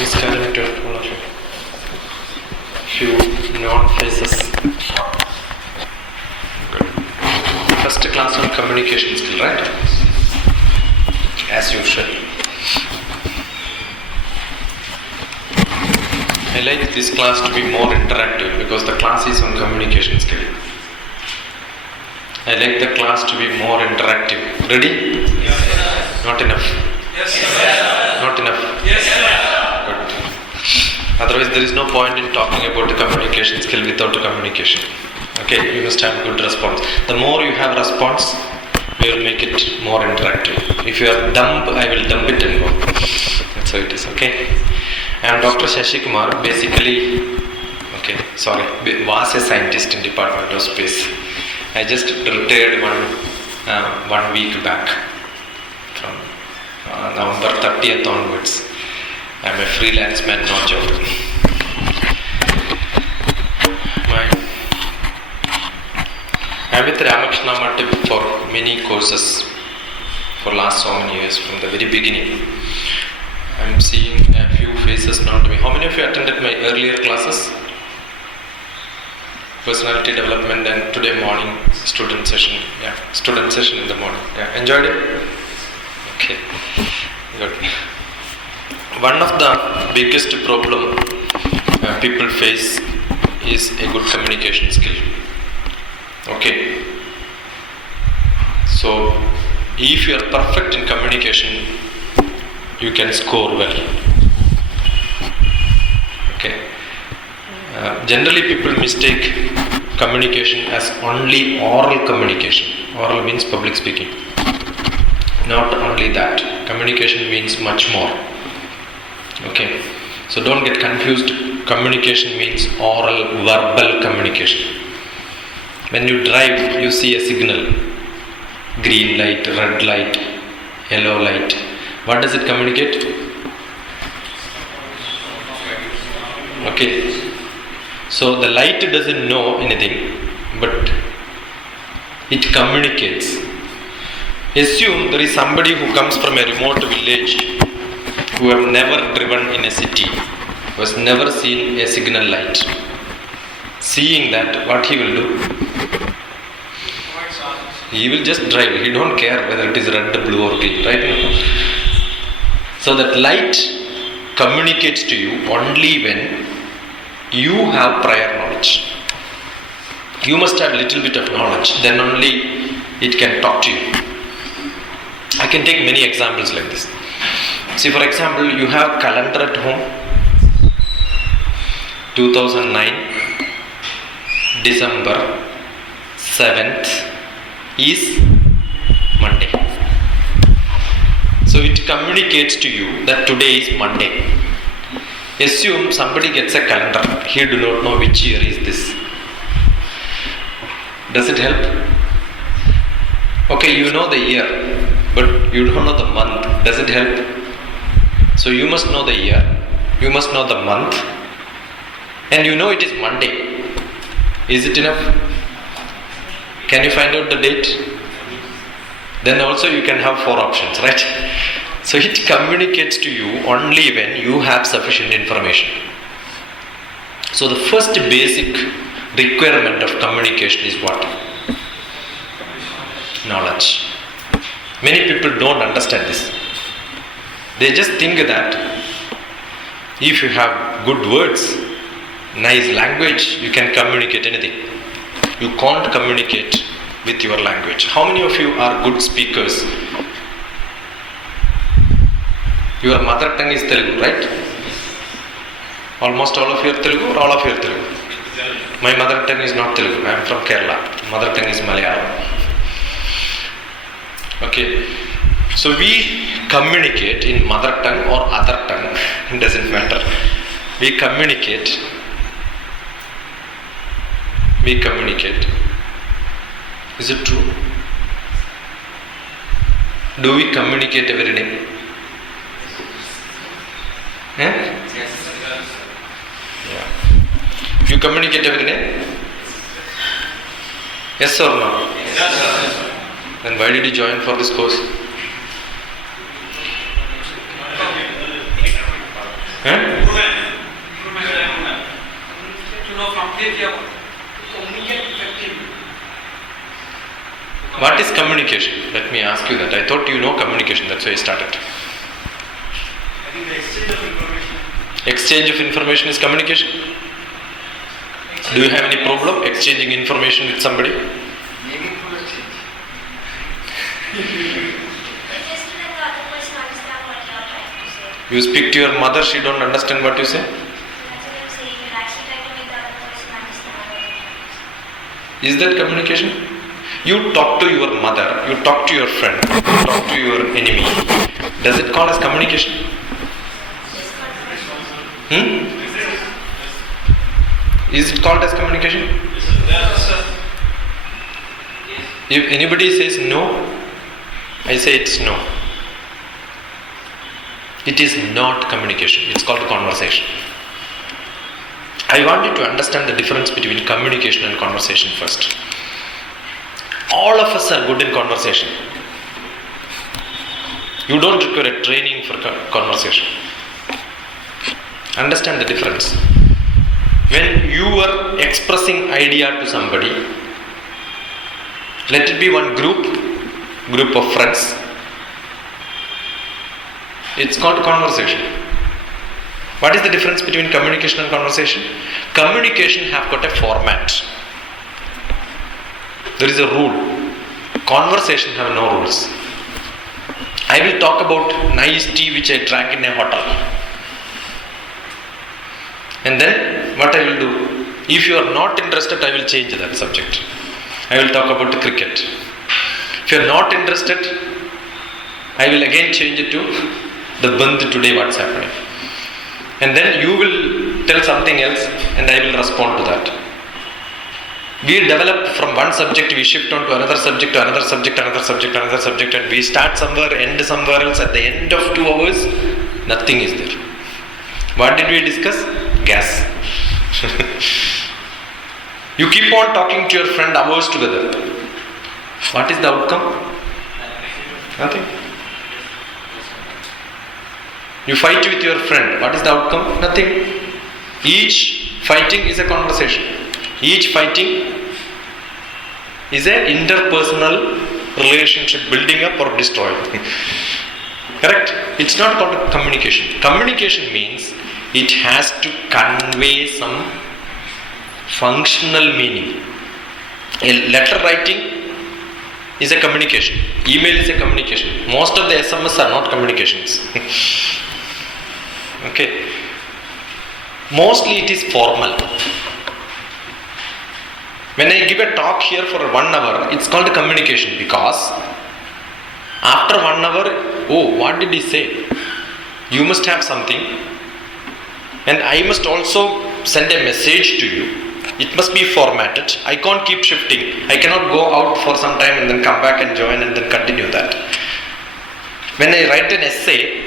Please carry to all of you. Few non-faces. Good. First class on communication skill, right? As usual. I like this class to be more interactive because the class is on communication skill. I like the class to be more interactive. Ready? Yes. Not enough? Yes. Not enough? Yes. Good. Otherwise there is no point in talking about the communication skill without communication. Okay, you must have good response. The more you have response, we will make it more interactive. If you are dumb, I will dump it and go. That's how it is, okay? And Dr. Shashi Kumar basically, was a scientist in Department of Space. I just retired one week back from November 30th onwards. I am a freelance man, no job. I am with Ramakrishna Math for many courses for last so many years from the very beginning. I am seeing a few faces now to me. How many of you attended my earlier classes? Personality development and today morning student session. Yeah, student session in the morning. Yeah, enjoyed it? Okay, good. One of the biggest problem people face is a good communication skill. Okay. So, if you are perfect in communication, you can score well. Okay. Generally people mistake communication as only oral communication. Oral means public speaking. Not only that. Communication means much more. Okay. So don't get confused. Communication means oral, verbal communication. When you drive, you see a signal. Green light, red light, yellow light. What does it communicate? Okay. So the light doesn't know anything, but it communicates. Assume there is somebody who comes from a remote village who have never driven in a city, who has never seen a signal light. Seeing that, what he will do? He will just drive. He don't care whether it is red, blue or green, right? So that light communicates to you only when you have prior knowledge. You must have little bit of knowledge, then only it can talk to you. I can take many examples like this. See, for example, you have calendar at home. 2009 December 7th is Monday. So it communicates to you that today is Monday. Assume somebody gets a calendar. He do not know which year is this. Does it help? Okay, you know the year, but you don't know the month. Does it help? So you must know the year, you must know the month, and you know it is Monday. Is it enough? Can you find out the date? Then also you can have 4 options, right? So it communicates to you only when you have sufficient information. So the first basic requirement of communication is what? Knowledge. Many people don't understand this. They just think that if you have good words, nice language, you can communicate anything. You can't communicate with your language. How many of you are good speakers? Your mother tongue is Telugu, right? Almost all of you are Telugu or all of you are Telugu? My mother tongue is not Telugu. I am from Kerala. Mother tongue is Malayalam. Okay. So we communicate in mother tongue or other tongue. It doesn't matter. We communicate. Is it true? Do we communicate every day? Yes. Yeah. You communicate every day? Yes or no? Yes. Then why did you join for this course? Huh? What is communication? Let me ask you that. I thought you know communication, that's why I started. I think the exchange of information. Exchange of information is communication? Do you have any problem exchanging information with somebody? Meaningful exchange. Just to let the other person understand what you are trying to say. You speak to your mother, she don't understand what you say? That's what I'm saying. You're actually trying to make the other person understand what you're trying to say. Is that communication? You talk to your mother, you talk to your friend, you talk to your enemy. Does it call as communication? Is it called as communication? If anybody says no, I say it's no. It is not communication. It's called conversation. I want you to understand the difference between communication and conversation first. All of us are good in conversation. You don't require a training for conversation. Understand the difference. When you are expressing idea to somebody, let it be one group of friends, it's called conversation. What is the difference between communication and conversation? Communication have got a format. There is a rule. Conversation have no rules. I will talk about nice tea which I drank in a hotel. And then what I will do? If you are not interested, I will change that subject. I will talk about cricket. If you are not interested, I will again change it to the Bandh today what's happening. And then you will tell something else and I will respond to that. We develop from one subject, we shift on to another subject, another subject, another subject, another subject, and we start somewhere, end somewhere else. At the end of 2 hours, nothing is there. What did we discuss? Gas. You keep on talking to your friend hours together. What is the outcome? Nothing. You fight with your friend. What is the outcome? Nothing. Each fighting is a conversation. Each fighting is an interpersonal relationship building up or destroying. Correct? It's not called communication. Communication means it has to convey some functional meaning. A letter writing is a communication. Email is a communication. Most of the SMS are not communications. Okay. Mostly it is formal. When I give a talk here for 1 hour, it's called communication because after 1 hour, oh, what did he say? You must have something and I must also send a message to you. It must be formatted. I can't keep shifting. I cannot go out for some time and then come back and join and then continue that. When I write an essay,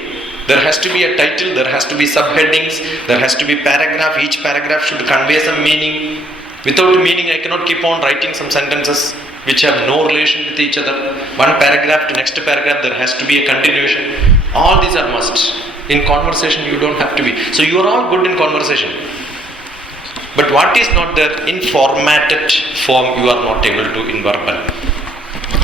there has to be a title, there has to be subheadings, there has to be paragraph. Each paragraph should convey some meaning. Without meaning, I cannot keep on writing some sentences which have no relation with each other. One paragraph to next paragraph, there has to be a continuation. All these are must. In conversation, you don't have to be. So you are all good in conversation. But what is not there? In formatted form, you are not able to in verbal.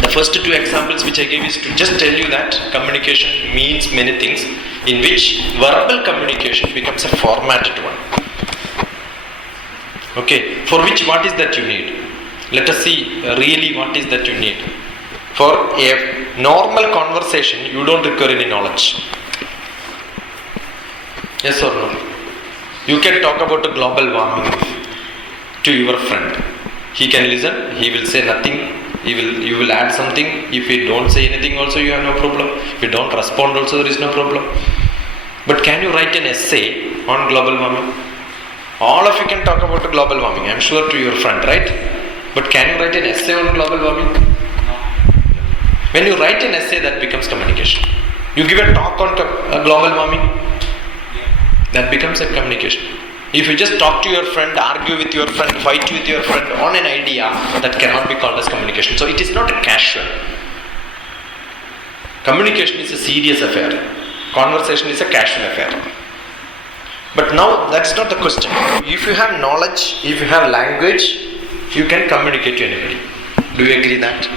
The first 2 examples which I gave is to just tell you that communication means many things, in which verbal communication becomes a formatted one. Okay, for which what is that you need? Let us see really what is that you need. For a normal conversation, you don't require any knowledge. Yes or no? You can talk about a global warming to your friend. He can listen, he will say nothing, you will add something. If you don't say anything also, you have no problem. If you don't respond also, there is no problem. But can you write an essay on global warming? All of you can talk about global warming, I am sure, to your friend, right? But can you write an essay on global warming? When you write an essay, that becomes communication. You give a talk on global warming, that becomes a communication. If you just talk to your friend, argue with your friend, fight with your friend on an idea, that cannot be called as communication. So it is not a casual. Communication is a serious affair. Conversation is a casual affair. But now that's not the question. If you have knowledge, if you have language, you can communicate to anybody. Do you agree that?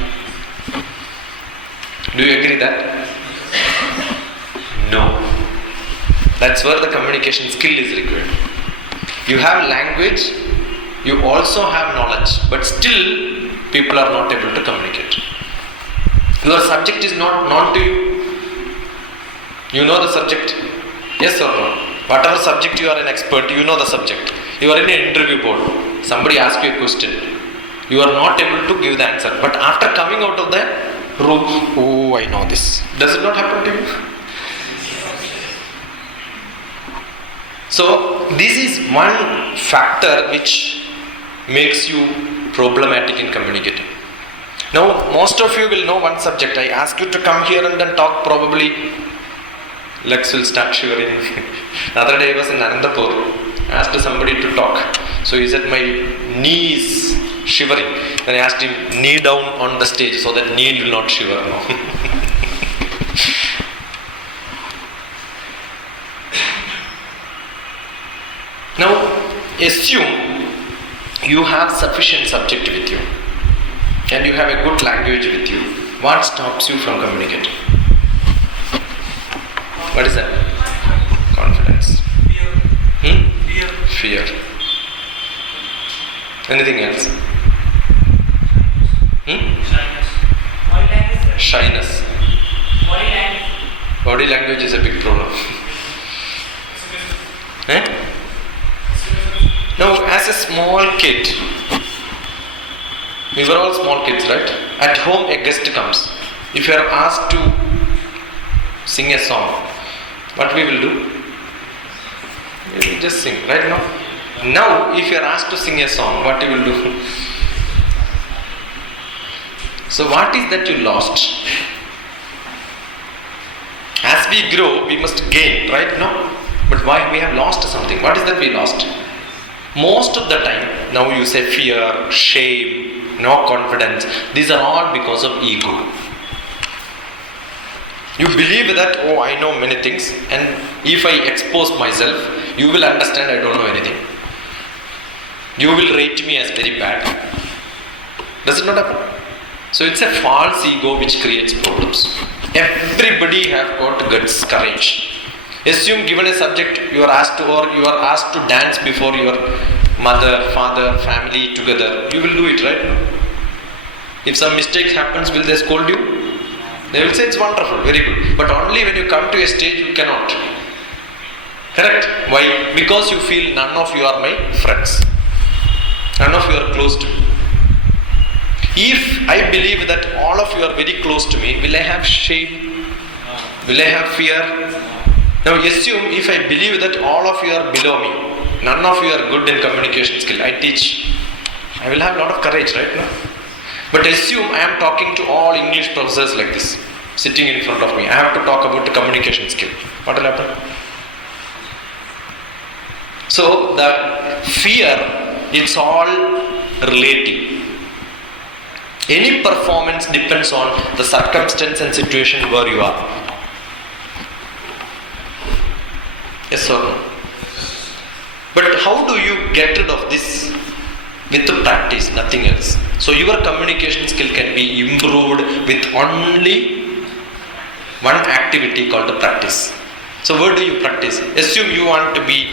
Do you agree that? No. That's where the communication skill is required. You have language, you also have knowledge, but still people are not able to communicate. Your subject is not known to you. You know the subject? Yes or no? Whatever subject you are an expert, you know the subject. You are in an interview board. Somebody asks you a question. You are not able to give the answer. But after coming out of the room, oh, I know this. Does it not happen to you? So, this is one factor which makes you problematic in communicating. Now, most of you will know one subject. I ask you to come here and then talk, probably legs will start shivering. The other day I was in Anandapur. I asked somebody to talk. So he said, my knee is shivering. Then I asked him, knee down on the stage so that knee will not shiver now. Now, assume you have sufficient subject with you and you have a good language with you. What stops you from communicating? What is that? Confidence. Fear. Anything else? Shyness. Body language is a big problem. Now, as a small kid, we were all small kids, right? At home, a guest comes. If you are asked to sing a song, what we will do? We will just sing, right now? Now, if you are asked to sing a song, what you will do? So, what is that you lost? As we grow, we must gain, right? No? But why? We have lost something. What is that we lost? Most of the time, now you say fear, shame, no confidence. These are all because of ego. You believe that, oh, I know many things, and if I expose myself, you will understand I don't know anything. You will rate me as very bad. Does it not happen? So it's a false ego which creates problems. Everybody have got guts, courage. Assume given a subject you are asked to, or you are asked to dance before your mother, father, family together. You will do it, right? If some mistake happens, will they scold you? They will say it's wonderful, very good. But only when you come to a stage you cannot. Correct? Why? Because you feel none of you are my friends. None of you are close to me. If I believe that all of you are very close to me, will I have shame? Will I have fear? Now assume if I believe that all of you are below me, none of you are good in communication skill, I teach, I will have a lot of courage, right? No? But assume I am talking to all English professors like this, sitting in front of me. I have to talk about the communication skill. What will happen? So the fear, it's all relative. Any performance depends on the circumstance and situation where you are. Yes or no? But how do you get rid of this? With the practice, nothing else. So your communication skill can be improved with only one activity called the practice. So where do you practice? Assume you want to be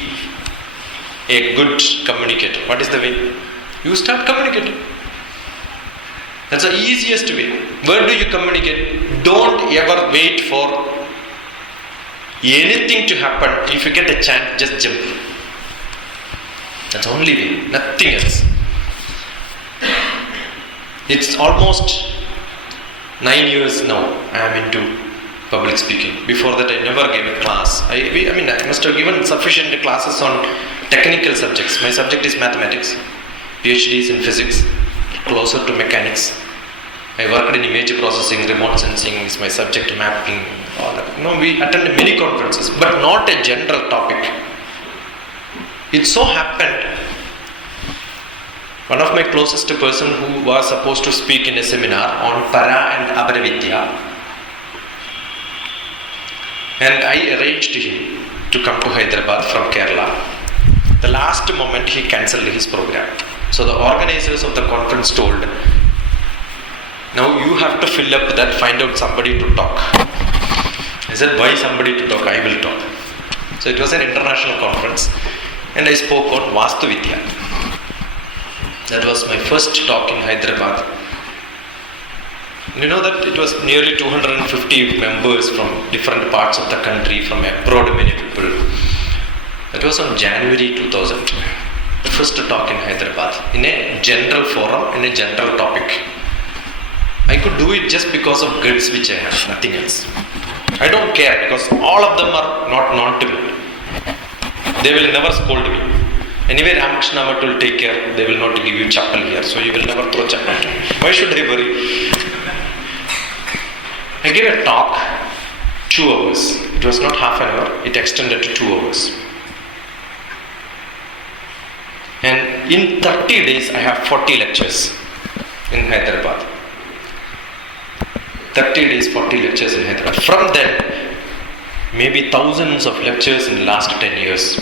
a good communicator. What is the way? You start communicating. That's the easiest way. Where do you communicate? Don't ever wait for anything to happen. If you get a chance, just jump. That's the only way. Nothing else. It's almost 9 years now I am into public speaking. Before that I never gave a class. I must have given sufficient classes on technical subjects. My subject is mathematics. PhD is in physics, closer to mechanics. I worked in image processing, remote sensing is my subject, mapping, all that. We attended many conferences, but not a general topic. It so happened, one of my closest person who was supposed to speak in a seminar on Para and Abharavidya, and I arranged him to come to Hyderabad from Kerala. The last moment he cancelled his program. So the organizers of the conference told, now you have to fill up that, find out somebody to talk. I said, why somebody to talk? I will talk. So it was an international conference and I spoke on Vastu Vidya. That was my first talk in Hyderabad. You know that it was nearly 250 members from different parts of the country, from abroad many people. That was on January 2000. The first talk in Hyderabad, in a general forum, in a general topic. I could do it just because of guts which I have, nothing else. I don't care because all of them are not known to me. They will never scold me. Anyway, Ramakrishna Math will take care. They will not give you chapel here, so you will never throw chapel. Why should I worry? I gave a talk, 2 hours. It was not half an hour, it extended to 2 hours. And in 30 days, I have 40 lectures in Hyderabad. 30 days, 40 lectures in Hyderabad. From then, maybe thousands of lectures in the last 10 years.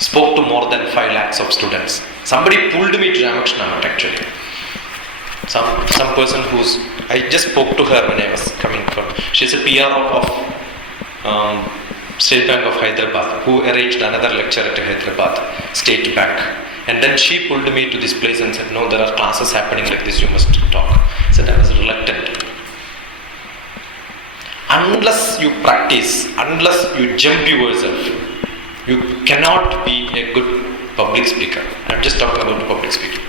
Spoke to more than 5 lakhs of students. Somebody pulled me to Ramakrishna Math actually. Some person I just spoke to her when I was coming from. She's a PRO of State Bank of Hyderabad, who arranged another lecture at Hyderabad State Bank. And then she pulled me to this place and said, no, there are classes happening like this, you must talk. I said, I was reluctant. Unless you practice, unless you jump yourself, you cannot be a good public speaker. I'm just talking about public speaking.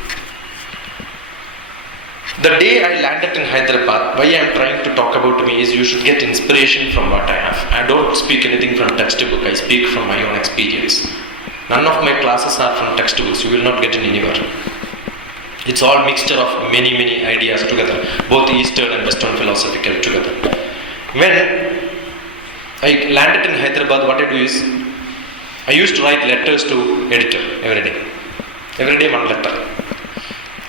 The day I landed in Hyderabad, why I am trying to talk about me is you should get inspiration from what I have. I don't speak anything from textbook, I speak from my own experience. None of my classes are from textbooks, you will not get it anywhere. It's all mixture of many ideas together, both Eastern and Western philosophical together. When I landed in Hyderabad, what I do is, I used to write letters to editor every day. Every day one letter.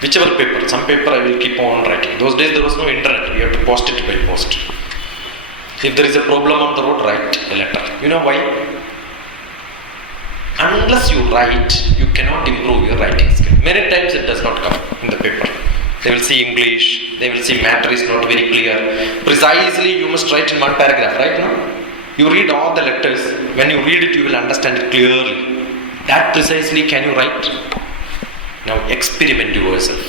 Whichever paper, some paper I will keep on writing. Those days there was no internet, you have to post it by post. If there is a problem on the road, write a letter. You know why? Unless you write, you cannot improve your writing skill. Many times it does not come in the paper. They will see English, they will see matter is not very clear. Precisely you must write in one paragraph, right now? You read all the letters. When you read it, you will understand it clearly. That precisely can you write? Now experiment yourself.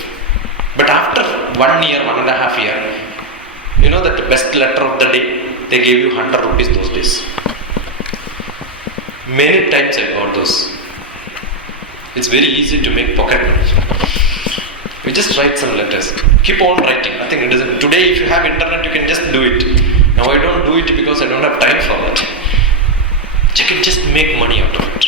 But after 1 year, 1.5 years, you know that the best letter of the day, they gave you 100 rupees those days. Many times I got those. It's very easy to make pocket money. You just write some letters. Keep on writing. Nothing it doesn't. Today if you have internet, you can just do it. Now I don't do it because I don't have time for that. You can just make money out of it.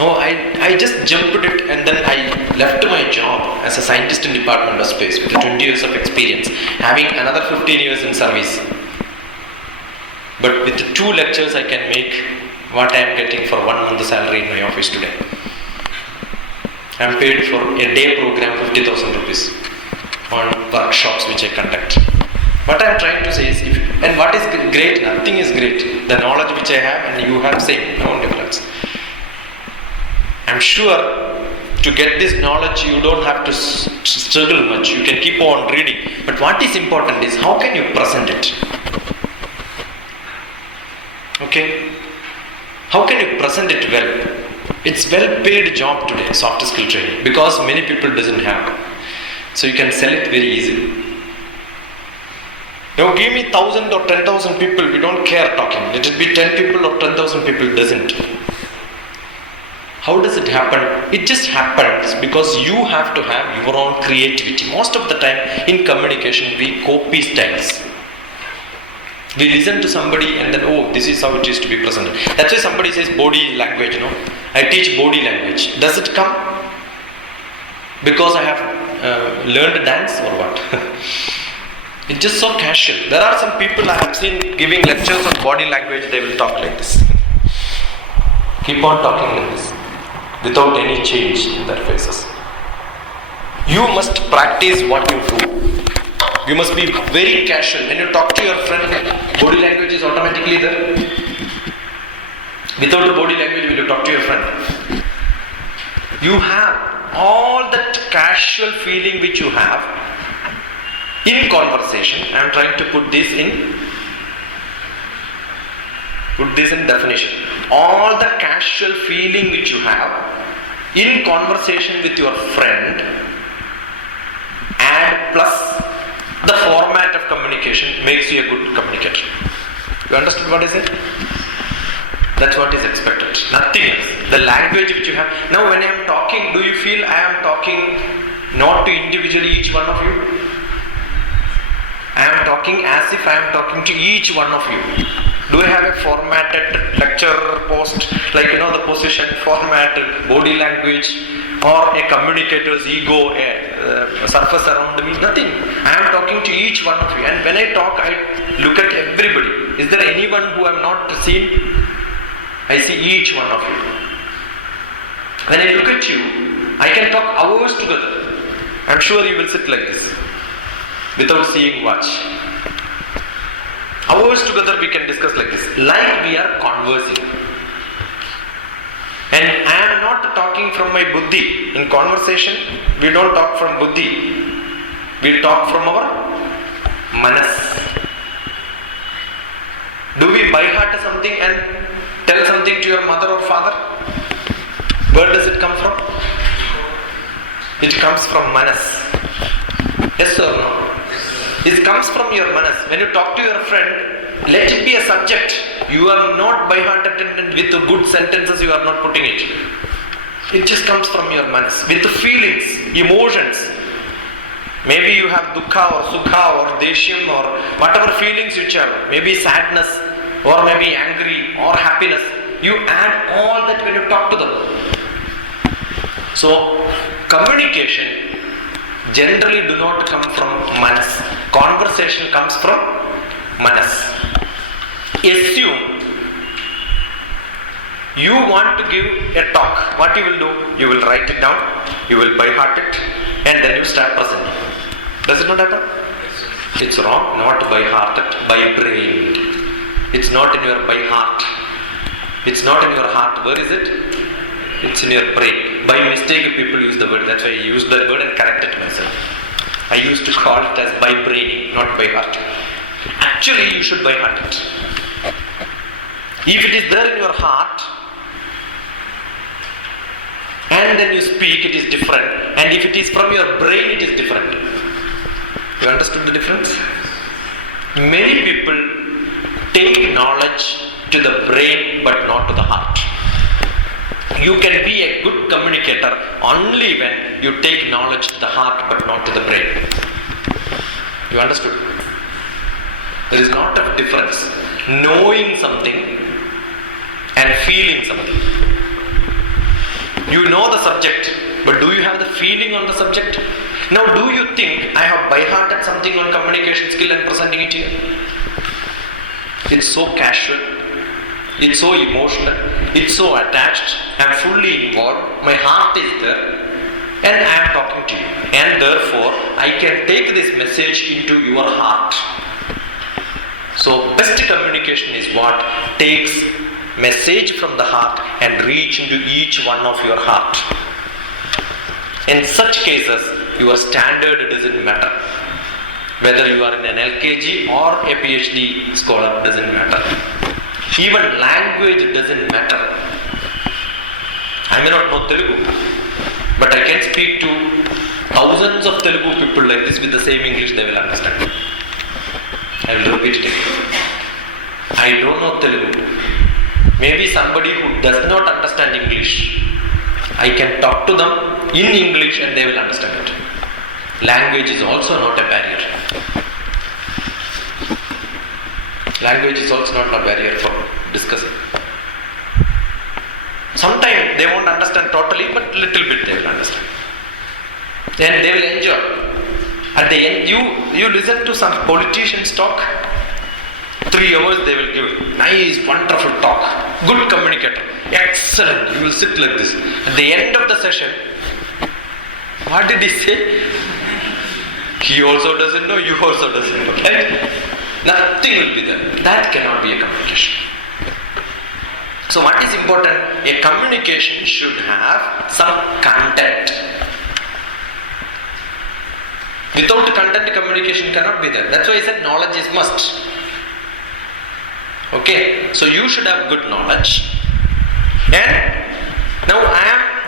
Oh, I just jumped it and then I left my job as a scientist in Department of Space with 20 years of experience, having another 15 years in service. But with 2 lectures I can make what I am getting for 1 month salary in my office today. I am paid for a day program 50,000 rupees on workshops which I conduct. What I am trying to say is, and what is great, nothing is great. The knowledge which I have and you have same, no difference. I am sure to get this knowledge you don't have to struggle much, you can keep on reading. But what is important is how can you present it? Okay? How can you present it well? It's well paid job today, soft skill training, because many people doesn't have. So you can sell it very easily. Now give me 1,000 or 10,000 people, we don't care talking. Let it be 10 people or 10,000 people, doesn't. How does it happen? It just happens because you have to have your own creativity. Most of the time in communication we copy styles. We listen to somebody and then, oh, this is how it is to be presented. That's why somebody says body language, you know. I teach body language. Does it come because I have learned dance or what? It's just so casual. There are some people I have seen giving lectures on body language, they will talk like this. Keep on talking like this, without any change in their faces. You must practice what you do. You must be very casual. When you talk to your friend, body language is automatically there. Without body language, will you talk to your friend? You have all that casual feeling which you have in conversation. I am trying to put this in definition. All the casual feeling which you have in conversation with your friend, and plus the format of communication makes you a good communicator. You understood what I said? That's what is expected. Nothing else. The language which you have. Now when I am talking, do you feel I am talking not to individually each one of you? I am talking as if I am talking to each one of you. Do I have a formatted lecture post, like the position, formatted body language, or a communicator's ego, a surface around me? Nothing. I am talking to each one of you, and when I talk, I look at everybody. Is there anyone who I am not seen? I see each one of you. When I look at you, I can talk hours together. I am sure you will sit like this, without seeing watch. Hours together we can discuss like this, like we are conversing. And I am not talking from my buddhi. In conversation, we don't talk from buddhi. We talk from our manas. Do we by heart something and tell something to your mother or father? Where does it come from? It comes from manas. Yes or no? It comes from your manas. When you talk to your friend, let it be a subject. You are not by hearted and with the good sentences you are not putting it. It just comes from your manas. With the feelings, emotions. Maybe you have dukkha or sukha or deshyam or whatever feelings you have. Maybe sadness or maybe angry or happiness. You add all that when you talk to them. So, communication generally do not come from manas. Conversation comes from manas. Assume you want to give a talk. What you will do? You will write it down, you will by heart it, and then you start presenting. Does it not happen? It's wrong, not by hearted, by brain. It's not in your by heart. It's not in your heart. Where is it? It's in your brain. By mistake people use the word. That's why I used that word and corrected myself. I used to call it as by brain, not by heart. Actually you should by heart it. If it is there in your heart and then you speak, it is different. And if it is from your brain, it is different. You understood the difference? Many people take knowledge to the brain but not to the heart. You can be a good communicator only when you take knowledge to the heart but not to the brain. You understood? There is not a difference. Knowing something and feeling something. You know the subject, but do you have the feeling on the subject? Now do you think I have by-hearted something on communication skill and presenting it here? It's so casual, it's so emotional, it's so attached, I am fully involved, my heart is there, and I am talking to you. And therefore, I can take this message into your heart. So, best communication is what takes message from the heart and reach into each one of your heart. In such cases, your standard doesn't matter. Whether you are in an LKG or a PhD scholar doesn't matter. Even language doesn't matter. I may not know Telugu, but I can speak to thousands of Telugu people like this with the same English, they will understand. I will repeat it again. I don't know Telugu. Maybe somebody who does not understand English, I can talk to them in English and they will understand it. Language is also not a barrier. Language is also not a barrier for discussing. Sometimes they won't understand totally, but little bit they will understand. And they will enjoy. At the end, you listen to some politicians talk. 3 hours they will give. Nice, wonderful talk. Good communicator. Excellent. You will sit like this. At the end of the session, what did he say? He also doesn't know, you also doesn't know. Right? Nothing will be there. That cannot be a communication. So what is important? A communication should have some content. Without content, communication cannot be there. That's why I said knowledge is must. Okay, so you should have good knowledge. And now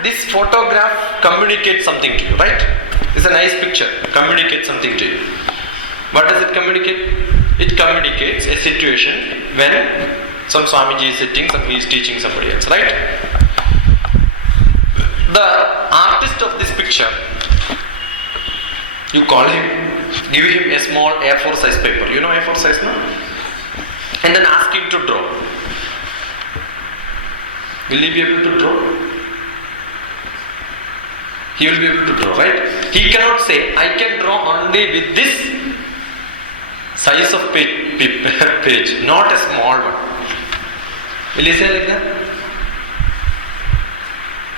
this photograph communicates something to you, right? It's a nice picture, communicates something to you. What does it communicate? It communicates a situation when some Swamiji is sitting, he is teaching somebody else, right? The artist of this picture, you call him, give him a small A4 size paper. You know A4 size, no? And then ask him to draw. Will he be able to draw? He will be able to draw, right? He cannot say, I can draw only with this size of page, not a small one. Will he say like that?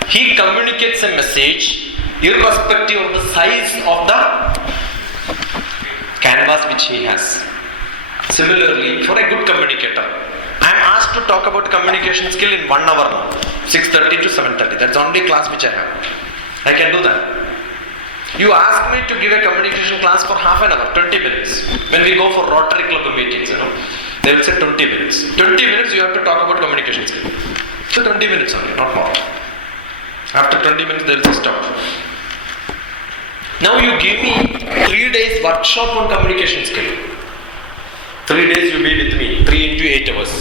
He communicates a message irrespective of the size of the canvas which he has. Similarly, for a good communicator, I am asked to talk about communication skill in 1 hour now, 6:30 to 7:30. That's the only class which I have. I can do that. You ask me to give a communication class for half an hour, 20 minutes. When we go for Rotary Club meetings, they will say 20 minutes. 20 minutes you have to talk about communication skill. So 20 minutes only, not more. After 20 minutes they will say stop. Now you give me 3 days workshop on communication skill. 3 days you be with me, 3 into 8 hours,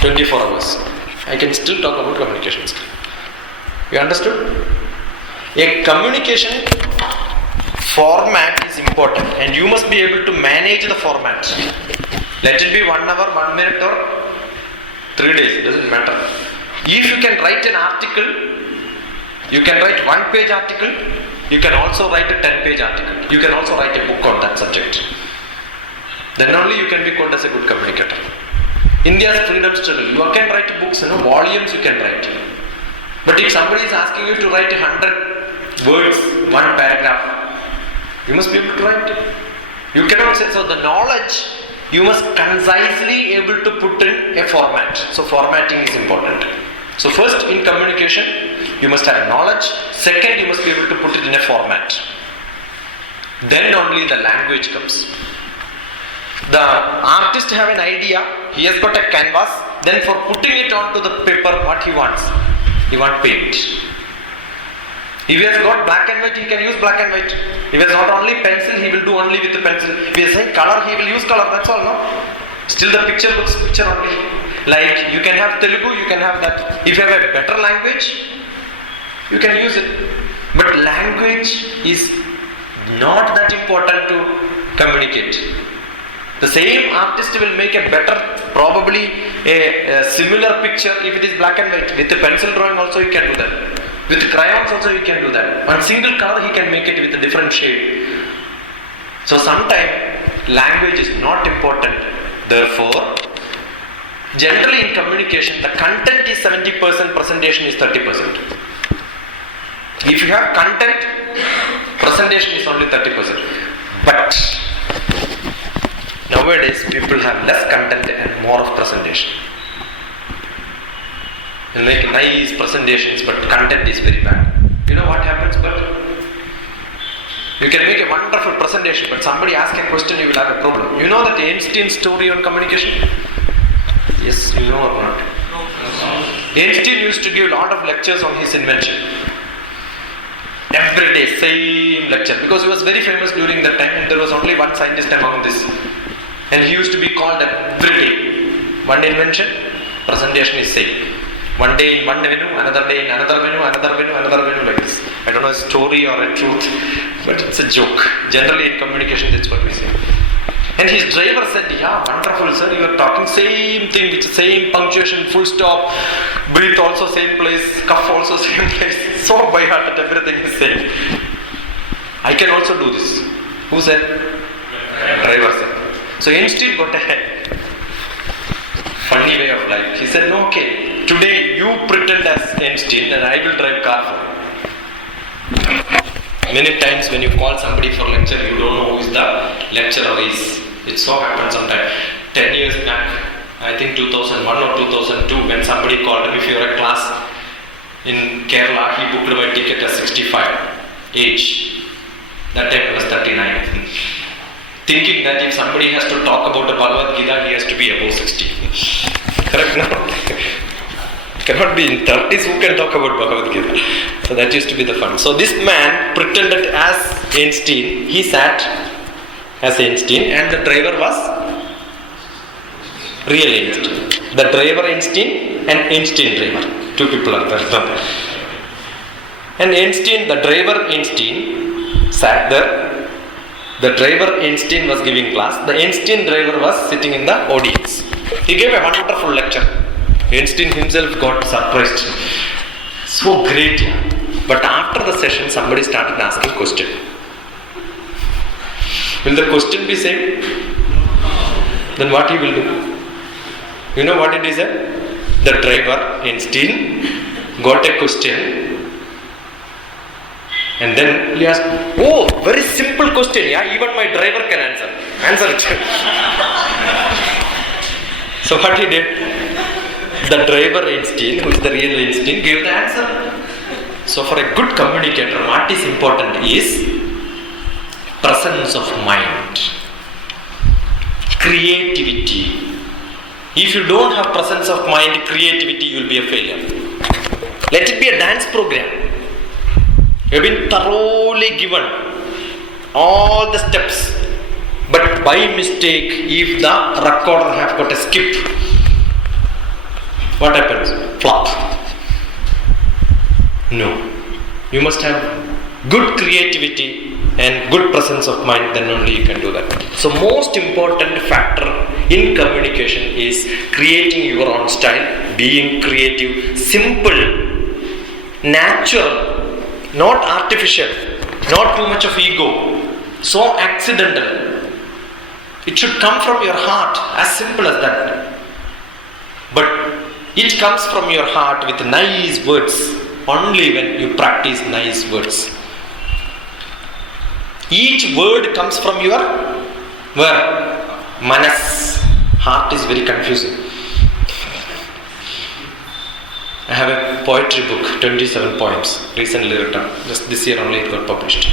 24 hours. I can still talk about communication skill. You understood? A communication format is important and you must be able to manage the format. Let it be 1 hour, 1 minute or 3 days, doesn't matter. If you can write an article, you can write 1-page article, you can also write a 10-page article. You can also write a book on that subject. Then only you can be called as a good communicator. India's freedom struggle, you can write books, volumes you can write. But if somebody is asking you to write 100 words, 1 paragraph, you must be able to write. You cannot say, so the knowledge, you must concisely able to put in a format. So formatting is important. So first in communication, you must have knowledge. Second, you must be able to put it in a format. Then only the language comes. The artist have an idea, he has got a canvas, then for putting it onto the paper, what he wants? He wants paint. If he has got black and white, he can use black and white. If he has not only pencil, he will do only with the pencil. If he has saying color, he will use color, that's all, no? Still the picture looks picture only. Like you can have Telugu, you can have that. If you have a better language, you can use it. But language is not that important to communicate. The same artist will make a better, probably a similar picture if it is black and white. With a pencil drawing also you can do that. With crayons also you can do that. One single color he can make it with a different shade. So sometimes language is not important. Therefore, generally in communication, the content is 70%, presentation is 30%. If you have content, presentation is only 30%. But nowadays, people have less content and more of presentation. They make nice presentations, but content is very bad. You know what happens, but you can make a wonderful presentation, but somebody asks a question, you will have a problem. You know that Einstein's story on communication? Yes, you know or not? Einstein used to give a lot of lectures on his invention. Every day, same lecture, because he was very famous during that time and there was only one scientist among this. And he used to be called every day. One invention, presentation is same. One day in one venue, another day in another venue, another venue, another venue, like this. I don't know a story or a truth, but it's a joke. Generally in communication, that's what we say. And his driver said, yeah, wonderful sir, you are talking same thing, with same punctuation, full stop, breathe also same place, cough also same place. So by heart that everything is same. I can also do this. Who said? Driver said. So Einstein got a funny way of life. He said, no, okay, today you pretend as Einstein and I will drive car for you. Many times when you call somebody for lecture, you don't know who is the lecturer is. It so happened sometime. 10 years back, I think 2001 or 2002, when somebody called me for a class in Kerala, he booked my ticket at 65 age. That time I was 39. Thinking that if somebody has to talk about the Bhagavad Gita, he has to be above 60. Correct now? Cannot be in 30s who can talk about Bhagavad Gita. So that used to be the fun. So this man pretended as Einstein. He sat as Einstein and the driver was real Einstein. The driver Einstein and Einstein driver. Two people are there. And Einstein, the driver Einstein sat there. The driver Einstein was giving class. The Einstein driver was sitting in the audience. He gave a wonderful lecture. Einstein himself got surprised. So great. But after the session, somebody started asking question. Will the question be same? Then what he will do? You know what it is? The driver, Einstein, got a question. And then he asked, oh, very simple question. Yeah, even my driver can answer. Answer it. So what he did? The driver Einstein, who is the real Einstein, gave the answer. So for a good communicator, what is important is presence of mind, creativity. If you don't have presence of mind, creativity, you will be a failure. Let it be a dance program. You have been thoroughly given all the steps, but by mistake, if the recorder have got a skip, what happens? Flop. No. You must have good creativity and good presence of mind, then only you can do that. So most important factor in communication is creating your own style, being creative, simple, natural, not artificial, not too much of ego, so accidental. It should come from your heart, as simple as that. But it comes from your heart with nice words only when you practice nice words. Each word comes from your where? Manas. Heart is very confusing. I have a poetry book, 27 poems, recently written. Just this year only it got published.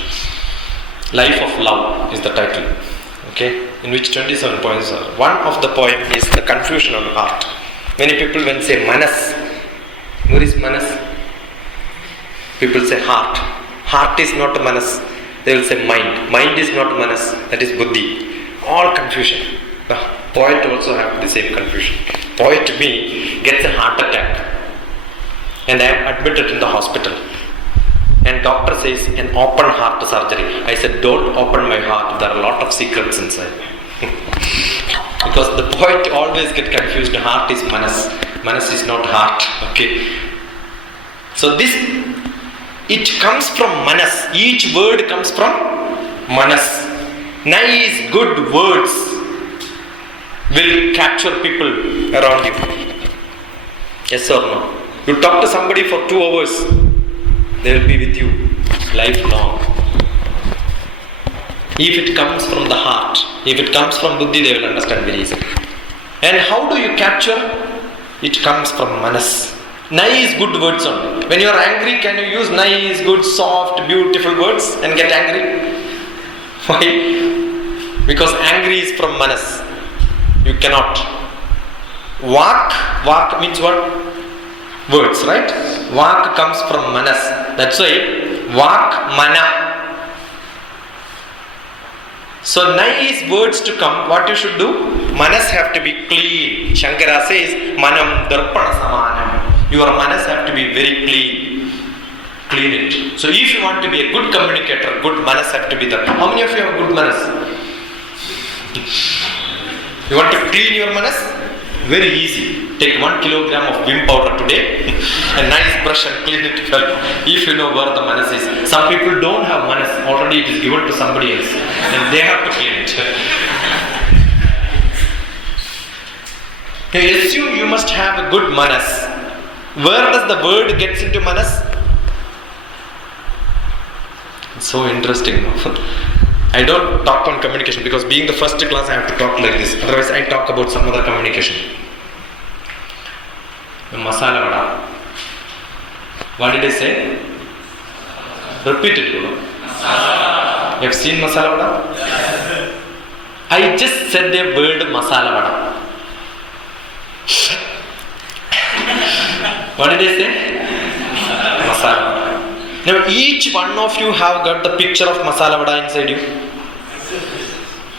Life of Love is the title. Okay? In which 27 poems are. One of the poem is the confusion on heart. Many people when say manas, where is manas? People say heart. Heart is not manas. They will say mind. Mind is not manas. That is buddhi. All confusion. The poet also have the same confusion. Poet me gets a heart attack. And I am admitted in the hospital. And doctor says an open heart surgery. I said don't open my heart. There are a lot of secrets inside. Because the poet always get confused. Heart is manas. Manas is not heart. Okay. So this, it comes from manas. Each word comes from manas. Nice, good words will capture people around you. Yes or no? You talk to somebody for 2 hours, they will be with you lifelong. If it comes from the heart, if it comes from buddhi, they will understand very easily. And how do you capture? It comes from manas. Nice, good words only. When you are angry, can you use nice, good, soft, beautiful words and get angry? Why? Because angry is from manas. You cannot. Vak means what? Words, right? Vak comes from manas. That's why vak mana. So nice words to come, what you should do? Manas have to be clean. Shankara says, manam darpana samanam. Your manas have to be very clean. Clean it. So if you want to be a good communicator, good manas have to be there. How many of you have good manas? You want to clean your manas? Very easy. Take 1 kilogram of Vim powder today, a nice brush and clean it well. If you know where the manas is. Some people don't have manas, already it is given to somebody else and they have to clean it. You assume you must have a good manas. Where does the word gets into manas? It's so interesting. I don't talk on communication because being the first class I have to talk like this. Otherwise I talk about some other communication. Masala vada. What did I say? Repeat it, Guru. You have seen masala vada? Yes. I just said the word masala vada. What did I say? Masala vada. Now each one of you have got the picture of masala vada inside you.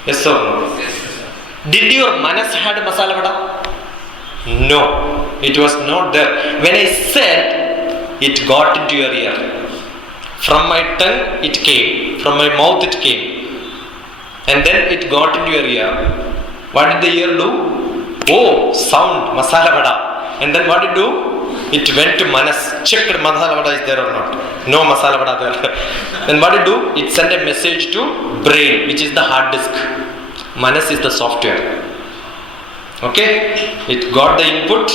Yes or no? Did your manas had masala vada? No, it was not there. When I said, it got into your ear. From my tongue it came, from my mouth it came, and then it got into your ear. What did the ear do? Oh, sound, masala vada. And then what did it do? It went to manas, checked masala vada is there or not. No masala vada there. Then what did it do? It sent a message to brain, which is the hard disk. Manas is the software. Okay? It got the input,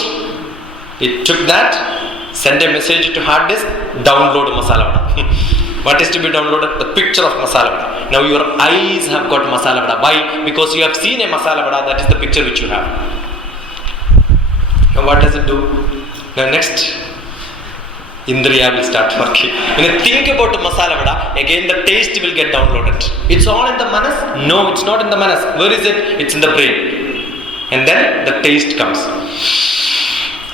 it took that, sent a message to hard disk, download masala vada. What is to be downloaded? The picture of masala vada. Now your eyes have got masala vada. Why? Because you have seen a masala vada, that is the picture which you have. Now what does it do? Now next, Indriya will start working. When you think about masala vada, again the taste will get downloaded. It's all in the manas? No, it's not in the manas. Where is it? It's in the brain. And then the taste comes.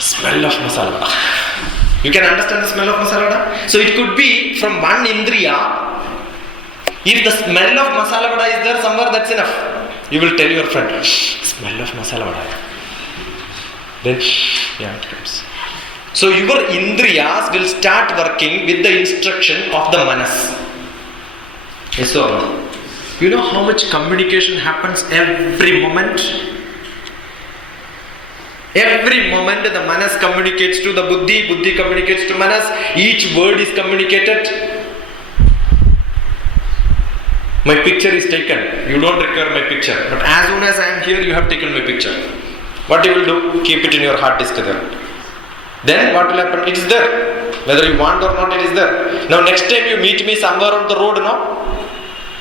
Smell of masala vada. You can understand the smell of masala vada? So it could be from one indriya. If the smell of masala vada is there somewhere, that's enough. You will tell your friend, smell of masala vada. Then, yeah, it comes. So your indriyas will start working with the instruction of the manas. Yes or no? You know how much communication happens every moment? Every moment the manas communicates to the buddhi, buddhi communicates to manas, each word is communicated. My picture is taken, you don't require my picture, but as soon as I am here, you have taken my picture. What you will do? Keep it in your hard disk there. Then what will happen? It is there. Whether you want or not, it is there. Now next time you meet me somewhere on the road now,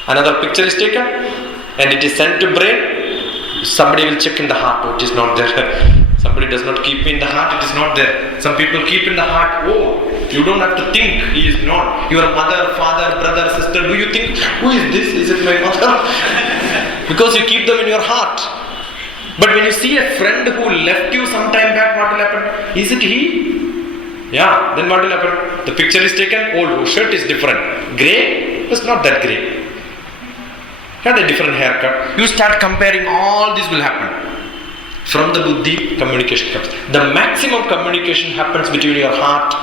another picture is taken and it is sent to brain. Somebody will check in the heart, oh, it is not there. Somebody does not keep in the heart, it is not there. Some people keep in the heart, oh, you don't have to think, he is not. Your mother, father, brother, sister, do you think, who is this? Is it my mother? Because you keep them in your heart. But when you see a friend who left you some time back, what will happen? Is it he? Yeah, then what will happen? The picture is taken, oh, shirt is different. Grey? It's not that grey. Had a different haircut. You start comparing, all this will happen. From the buddhi, communication comes. The maximum communication happens between your heart,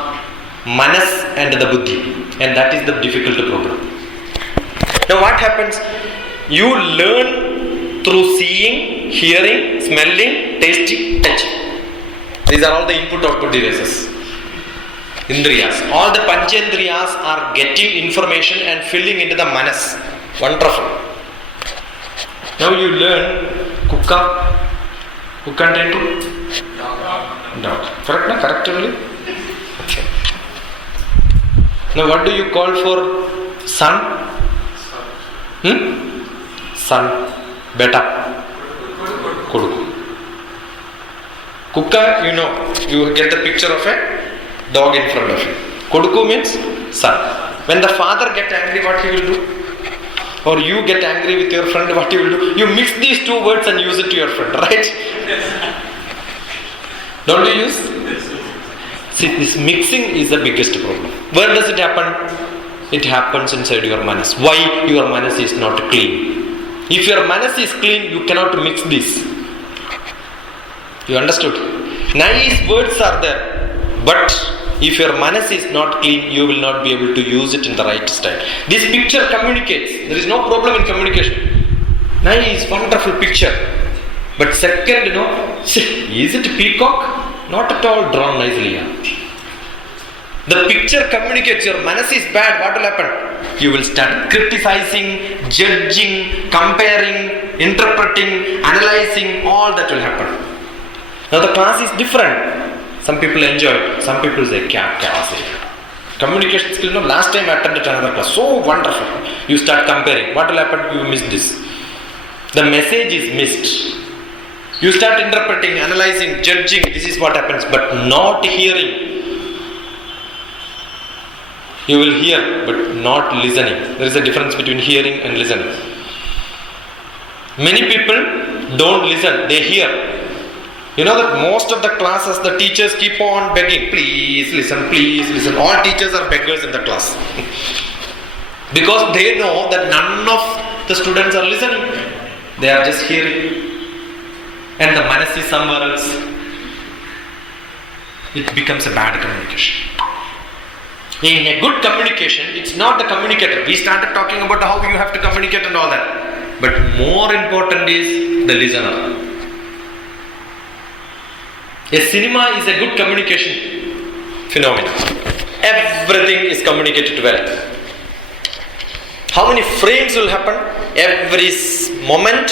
manas and the buddhi. And that is the difficult program. Now what happens? You learn through seeing, hearing, smelling, tasting, touching. These are all the input-output devices. Indriyas. All the panchendriyas are getting information and filling into the manas. Wonderful. Now you learn kukka. Who can't enter? Dog. Correct, na? Correct only? Okay. Now what do you call for son? Son. Beta. Koduku. Kukka, you know, you get the picture of a dog in front of you. Koduku means son. When the father gets angry, what he will do? Or you get angry with your friend, what you will do? You mix these two words and use it to your friend, right? Don't you use? See, this mixing is the biggest problem. Where does it happen? It happens inside your manas. Why? Your manas is not clean. If your manas is clean, you cannot mix this. You understood? Nice words are there, but if your manas is not clean, you will not be able to use it in the right style. This picture communicates. There is no problem in communication. Nice, wonderful picture. But second, is it peacock? Not at all drawn nicely. The picture communicates. Your manas is bad. What will happen? You will start criticizing, judging, comparing, interpreting, analyzing. All that will happen. Now the class is different. Some people enjoy it. Some people say, kya say. Communication skill, last time I attended another class. So wonderful. You start comparing. What will happen? You miss this. The message is missed. You start interpreting, analyzing, judging. This is what happens, but not hearing. You will hear, but not listening. There is a difference between hearing and listening. Many people don't listen, they hear. You know that most of the classes, the teachers keep on begging, please listen, please listen. All teachers are beggars in the class. Because they know that none of the students are listening. They are just hearing. And the manas is somewhere else. It becomes a bad communication. In a good communication, it's not the communicator. We started talking about how you have to communicate and all that. But more important is the listener. A cinema is a good communication phenomenon. Everything is communicated well. How many frames will happen? Every moment,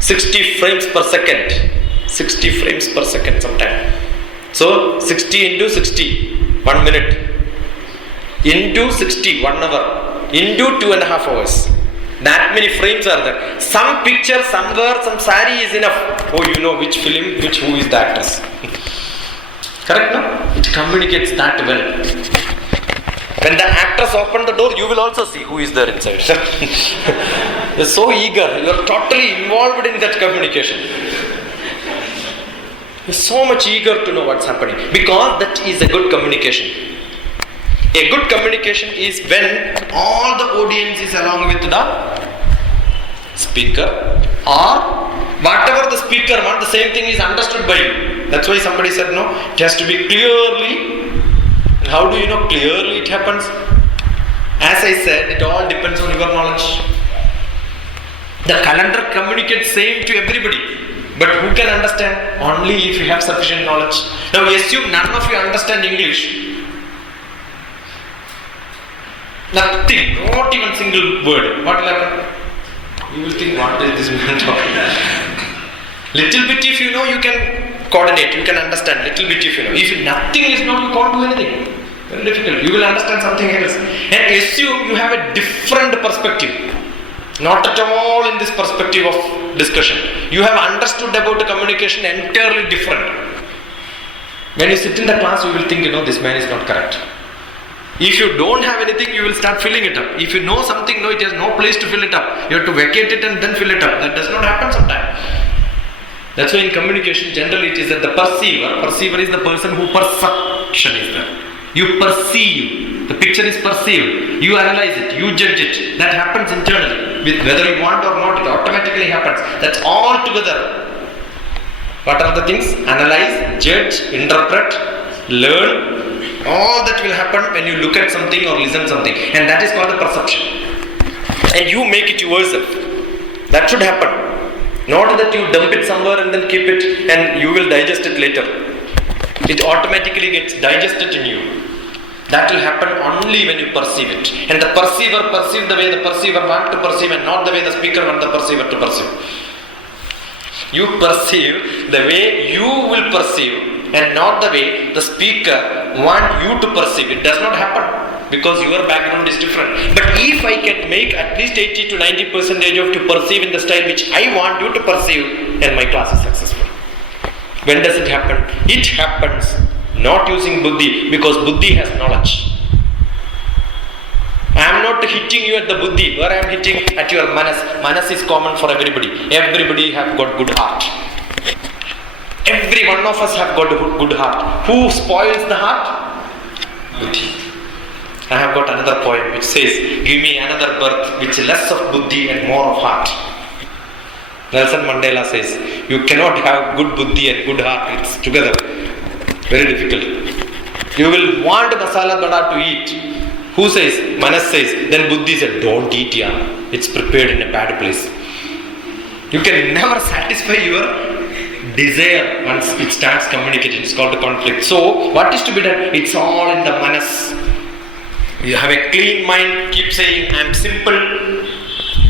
60 frames per second. 60 frames per second sometime. So 60 into 60, 1 minute. Into 60, 1 hour. Into 2.5 hours. That many frames are there. Some picture, somewhere, some sari is enough. Oh, you know which film, who is the actress. Correct, no? It communicates that well. When the actress open the door, you will also see who is there inside. You're so eager. You're totally involved in that communication. You're so much eager to know what's happening. Because that is a good communication. A good communication is when all the audience is along with the speaker, or whatever the speaker wants, the same thing is understood by you. That's why somebody said, no, it has to be clearly. And how do you know clearly it happens? As I said, it all depends on your knowledge. The calendar communicates same to everybody. But who can understand? Only if you have sufficient knowledge. Now assume none of you understand English. Nothing, not even single word. What will happen? You will think, what is this man talking? Little bit if you know, you can coordinate, you can understand. Little bit if you know. If nothing is known, you can't do anything. Very difficult. You will understand something else. And assume you have a different perspective. Not at all in this perspective of discussion. You have understood about the communication entirely different. When you sit in the class, you will think, this man is not correct. If you don't have anything, you will start filling it up. If you know something, it has no place to fill it up. You have to vacate it and then fill it up. That does not happen sometimes. That's why in communication, generally it is that the perceiver is the person who perception is there. You perceive. The picture is perceived. You analyze it. You judge it. That happens internally. With whether you want or not, it automatically happens. That's all together. What are the things? Analyze, judge, interpret, learn. All that will happen when you look at something or listen something, and that is called a perception. And you make it yourself. That should happen. Not that you dump it somewhere and then keep it and you will digest it later. It automatically gets digested in you. That will happen only when you perceive it. And the perceiver perceives the way the perceiver wants to perceive and not the way the speaker wants the perceiver to perceive. You perceive the way you will perceive and not the way the speaker wants you to perceive. It does not happen because your background is different. But if I can make at least 80 to 90% of to perceive in the style which I want you to perceive, then my class is successful. When does it happen? It happens not using buddhi, because buddhi has knowledge. I am not hitting you at the buddhi, where I am hitting at your manas. Manas is common for everybody. Everybody have got good heart. Every one of us have got a good heart. Who spoils the heart? Buddhi. I have got another poem which says, give me another birth which less of buddhi and more of heart. Nelson Mandela says, you cannot have good buddhi and good heart. It's together. Very difficult. You will want masala vada to eat. Who says? Manas says. Then buddhi says, don't eat, yeah. It's prepared in a bad place. You can never satisfy your desire once it starts communicating. It's called the conflict. So, what is to be done? It's all in the manas. You have a clean mind. Keep saying, I am simple,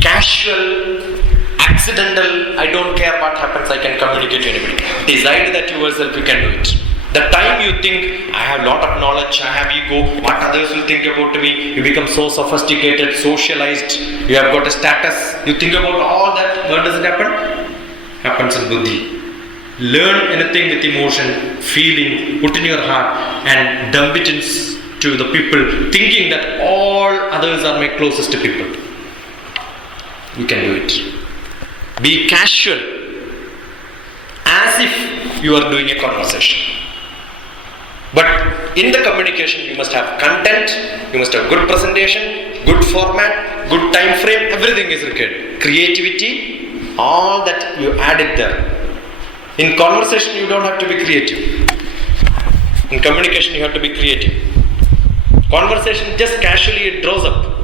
casual, accidental. I don't care what happens. I can communicate to anybody. Decide that yourself you can do it. The time you think, I have lot of knowledge, I have ego, what others will think about me, you become so sophisticated, socialized, you have got a status, you think about all that, where does it happen? happens in buddhi. Learn anything with emotion, feeling, put in your heart and dump it into the people, thinking that all others are my closest people. You can do it. Be casual, as if you are doing a conversation. But in the communication, you must have content, you must have good presentation, good format, good time frame, everything is required. Creativity, all that you added there. In conversation, you don't have to be creative. In communication, you have to be creative. Conversation, just casually it draws up.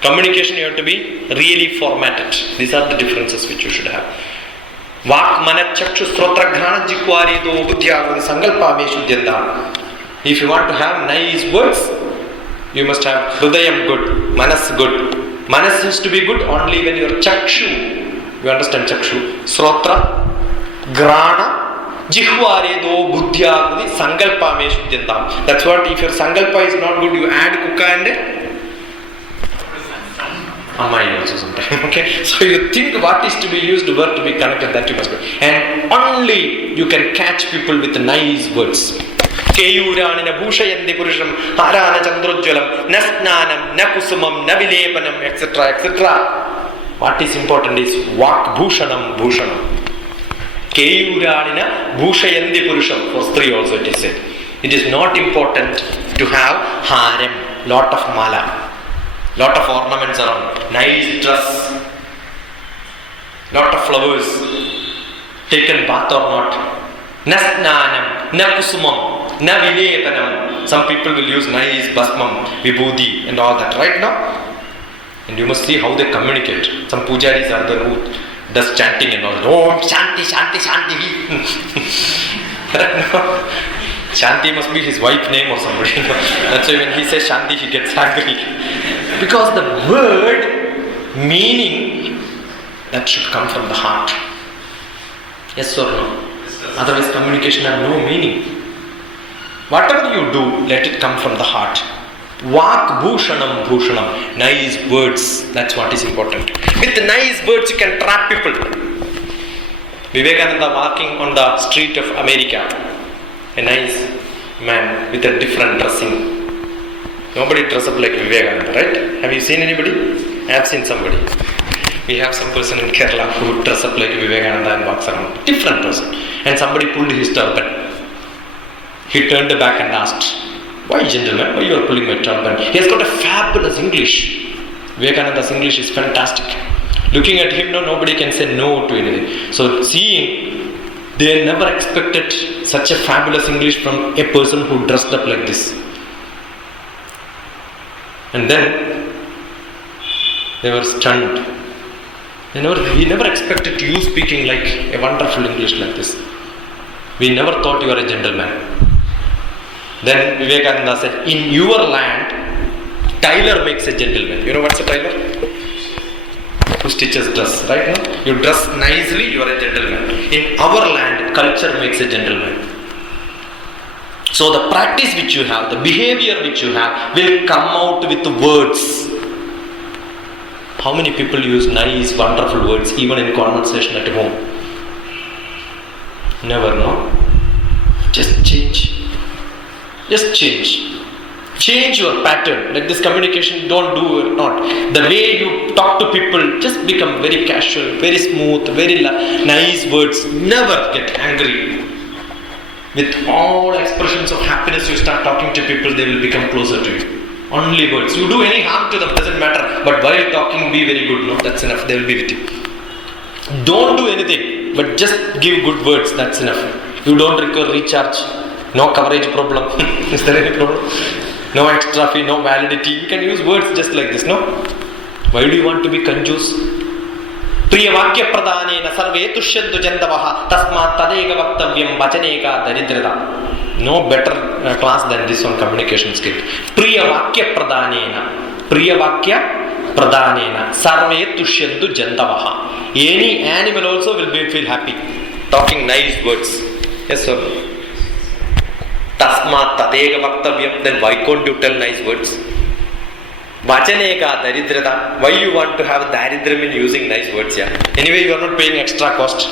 Communication, you have to be really formatted. These are the differences which you should have. Vak mana chakshu srotra ghana jikwari do buddhya sankalpa me shuddhyanta. If you want to have nice words, you must have hridayam good, manas good. Manas is to be good only when your chakshu, you understand chakshu, srotra, grana, jihware do buddhya sankalpa me shuddhyanta. That's what, if your sankalpa is not good, you add kuka and Amai also sometimes. Okay, so you think what is to be used, word to be connected, that you must do. And only you can catch people with nice words. Keyuranina bhushayanti purusham harana chandrojjalam nasnanam nakusumam navilepanam etc. etc. What is important is vak bhushanam bhushanam. Keyuranina bhushayanti purusham. For stree also it is said. It is not important to have harem, lot of mala. Lot of ornaments around, nice dress, lot of flowers, taken bath or not. Nasnanam, na kusumam, na vilepanam. Some people will use nice basmam, vibhuti and all that, right now? And you must see how they communicate. Some pujaris are there who does chanting and all that. Oh, Shanti, Shanti, Shanti. Right now? Shanti must be his wife's name or somebody. That's why when he says Shanti, he gets angry. Because the word meaning, that should come from the heart. Yes or no? Otherwise communication has no meaning. Whatever you do, let it come from the heart. Vak bhushanam bhushanam. Nice words, that's what is important. With the nice words you can trap people. Vivekananda walking on the street of America. A nice man with a different dressing. Nobody dress up like Vivekananda, right? Have you seen anybody? I have seen somebody. We have some person in Kerala who dress up like Vivekananda and walks around. Different person. And somebody pulled his turban. He turned back and asked, "Why, gentleman, why you are pulling my turban?" He has got a fabulous English. Vivekananda's English is fantastic. Looking at him, nobody can say no to anything. So seeing, they never expected such a fabulous English from a person who dressed up like this. And then they were stunned. We never expected you speaking like a wonderful English like this. We never thought you are a gentleman. Then Vivekananda said, in your land, tailor makes a gentleman. You know what's a tailor? Who stitches dress, right? No? You dress nicely, you are a gentleman. In our land, culture makes a gentleman. So the practice which you have, the behavior which you have will come out with words. How many people use nice, wonderful words even in conversation at home? Never, no? Just change. Just change. Change your pattern. Like this communication, don't do it, not. The way you talk to people, just become very casual, very smooth, very nice words. Never get angry. With all expressions of happiness, you start talking to people, they will become closer to you. Only words. You do any harm to them, doesn't matter. But while talking, be very good. No, that's enough. They will be with you. Don't do anything, but just give good words. That's enough. You don't require recharge. No coverage problem. Is there any problem? No extra fee, no validity. You can use words just like this. No. Why do you want to be conjuice? Priya vakya pradhanena sarve tushyantu jandavaha tasmat tadega vaktavyam vajaneka daridrata. No better class than this on communication skill. Priya vakya pradhanena sarve tushyantu jandavaha. Any animal also will feel happy. Talking nice words. Yes sir. Tasmat tadega vaktavyam. Then why can't you tell nice words? Vajaneka daridrata. Why you want to have daridram in using nice words? Yeah. Anyway, you are not paying extra cost.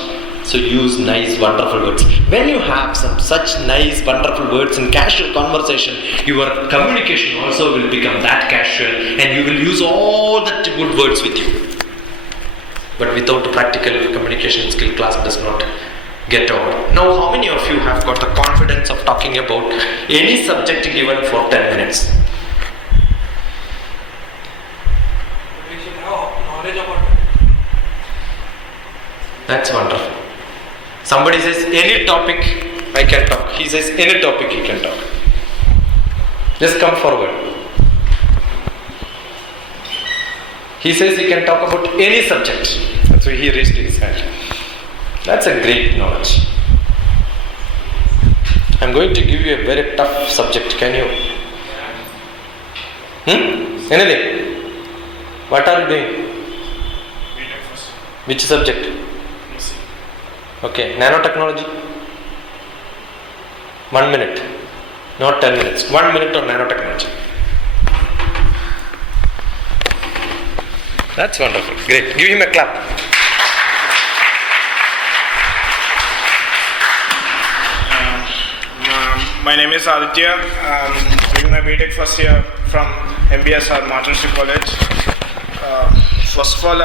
So use nice, wonderful words. When you have some such nice, wonderful words in casual conversation, your communication also will become that casual, and you will use all the good words with you. But without practical communication skill, class does not get over. Now, how many of you have got the confidence of talking about any subject given for 10 minutes? We should have knowledge about it. That's wonderful. Somebody says any topic I can talk. He says any topic he can talk. Just come forward. He says he can talk about any subject. That's why he raised his hand. That's a great knowledge. I'm going to give you a very tough subject. Can you? Anything? What are you doing? Which subject? Okay, nanotechnology. 1 minute, not 10 minutes. 1 minute on nanotechnology. That's wonderful. Great. Give him a clap. My name is Aditya. I'm doing my BTech first year from MBS or Martinship College. First of all,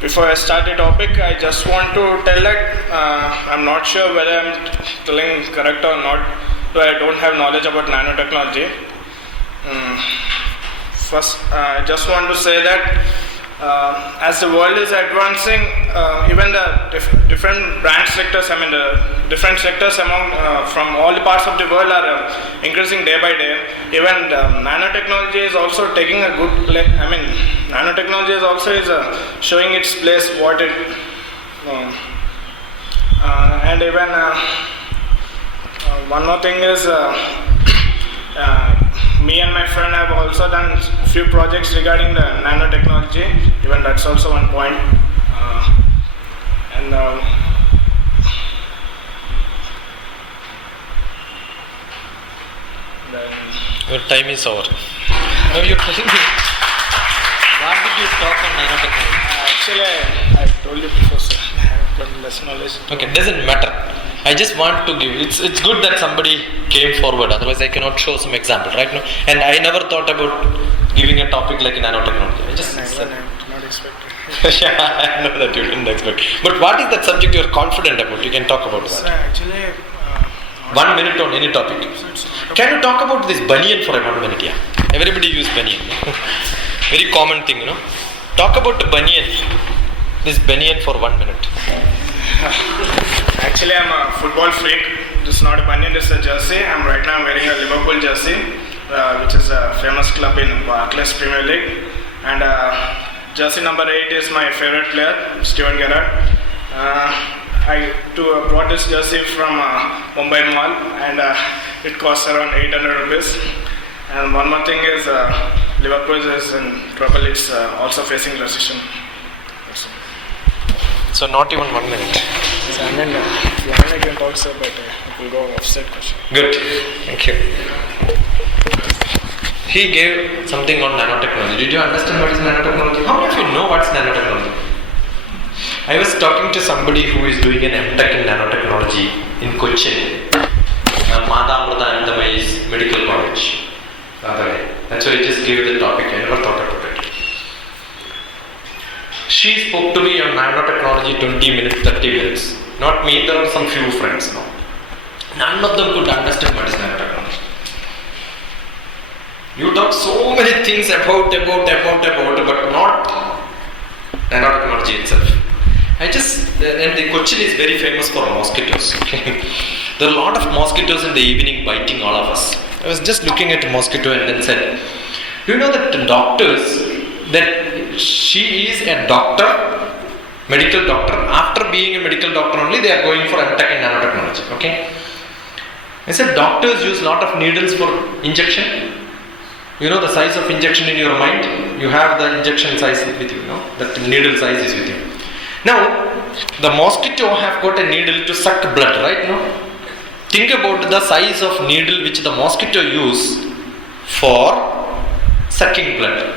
before I start the topic, I just want to tell that I'm not sure whether I'm telling correct or not, though I don't have knowledge about nanotechnology. First, I just want to say that as the world is advancing, even the different branch sectors, the different sectors from all the parts of the world are increasing day by day. Even nanotechnology is also taking a good place. Nanotechnology is also showing its place, what it, and even one more thing is, me and my friend have also done a few projects regarding the nanotechnology. Even that's also one point. Your time is over. Now you're telling me, what did you talk on nanotechnology? Actually, I told you before, sir. I have got less knowledge. Okay, doesn't matter. I just want to give. It's good that somebody came forward. Otherwise, I cannot show some example, right? No, and I never thought about giving a topic like nanotechnology. I just said. Not expected. Yeah, I know that you didn't expect. But what is that subject you are confident about? You can talk about Sir, that. actually, 1 minute on any topic. Can you talk about this banyan for a 1 minute? Yeah, everybody use banyan. Very common thing, Talk about the banyan. This banyan for 1 minute. Actually, I'm a football freak. This is not a banyan, this is a jersey. Right now wearing a Liverpool jersey, which is a famous club in Barclays Premier League. And jersey number 8 is my favorite player, Steven Gerrard. I bought this jersey from Mumbai Mall, and it costs around 800 rupees. And one more thing is, Liverpool is in trouble. It's also facing recession. So not even 1 minute. So if you want, I can talk, sir, but it will go offset question. Good. Thank you. He gave something on nanotechnology. Did you understand what is nanotechnology? How many of you know what's nanotechnology? I was talking to somebody who is doing an MTech in nanotechnology in Cochin. Madamrata Andamai's medical college. The other day. That's why I just gave the topic. I never thought about it. She spoke to me on nanotechnology 20 minutes, 30 minutes. Not me, there were some few friends. None of them could understand what is nanotechnology. You talk so many things about, but not nanotechnology itself. And the Cochin is very famous for mosquitoes. There are a lot of mosquitoes in the evening biting all of us. I was just looking at a mosquito and then said, do you know that the doctors, that she is a doctor, medical doctor. After being a medical doctor only, they are going for MTech in nanotechnology. Okay? I said, doctors use a lot of needles for injection. You know the size of injection in your mind? You have the injection size with you, that needle size is with you. Now, the mosquito have got a needle to suck blood, right? Think about the size of needle which the mosquito use for sucking blood.